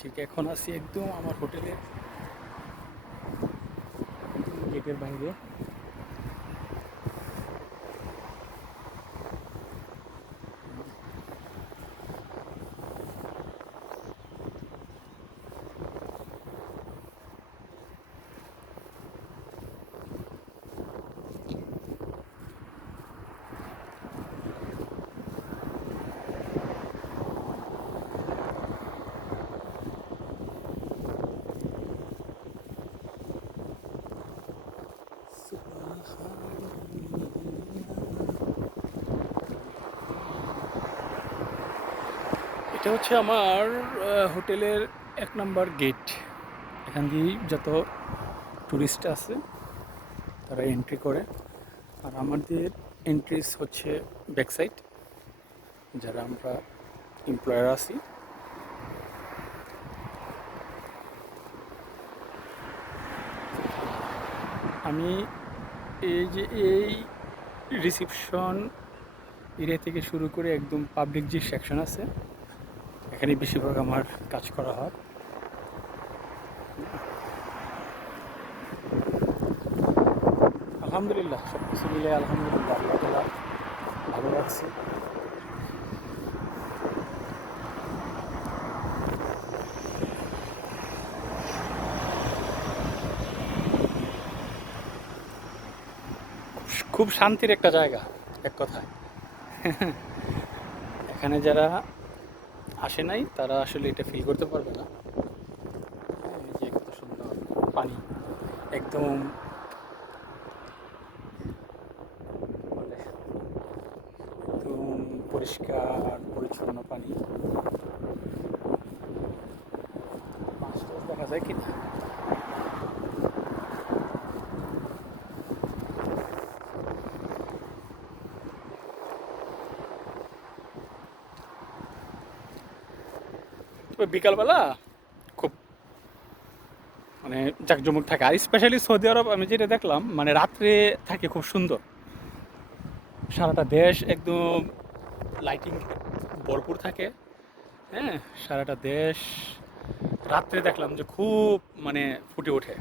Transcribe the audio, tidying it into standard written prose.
ঠিক এখন আছি একদম আমার হোটেলের গেটের বাইরে। এটা হচ্ছে আমার হোটেলের 1 নম্বর গেট। এখান দিয়েই যত টুরিস্ট আছে তারা এন্ট্রি করে। আর আমাদের এন্ট্রিস হচ্ছে ব্যাক সাইড, যারা আমরা এমপ্লয়ার আছি। আমি এই রিসিপশন এরিয়া থেকে শুরু করে একদম পাবলিক যে সেকশন আছে, এখানে বেশিরভাগ আমার কাজ করা হয়। আলহামদুলিল্লাহ, সব কিছু মিলে আলহামদুলিল্লাহ আল্লাহ তাআলা ভালো রাখছে। খুব শান্তির একটা জায়গা, এক কথায়। এখানে যারা আসে নাই তারা আসলে এটা ফিল করতে পারবে না। এই যে কত সুন্দর পানি, একদম বলে একদম পরিষ্কার পরিচ্ছন্ন পানি। মাছ টাছ দেখা যায় কিনা। তবে বিকালবেলা খুব মানে জাঁকজমক থাকে। আর স্পেশালি সৌদি আরব আমি যেটা দেখলাম, মানে রাত্রে থাকে খুব সুন্দর। সারাটা দেশ একদম লাইটিং ভরপুর থাকে। হ্যাঁ, সারাটা দেশ রাত্রে দেখলাম যে খুব মানে ফুটে ওঠে।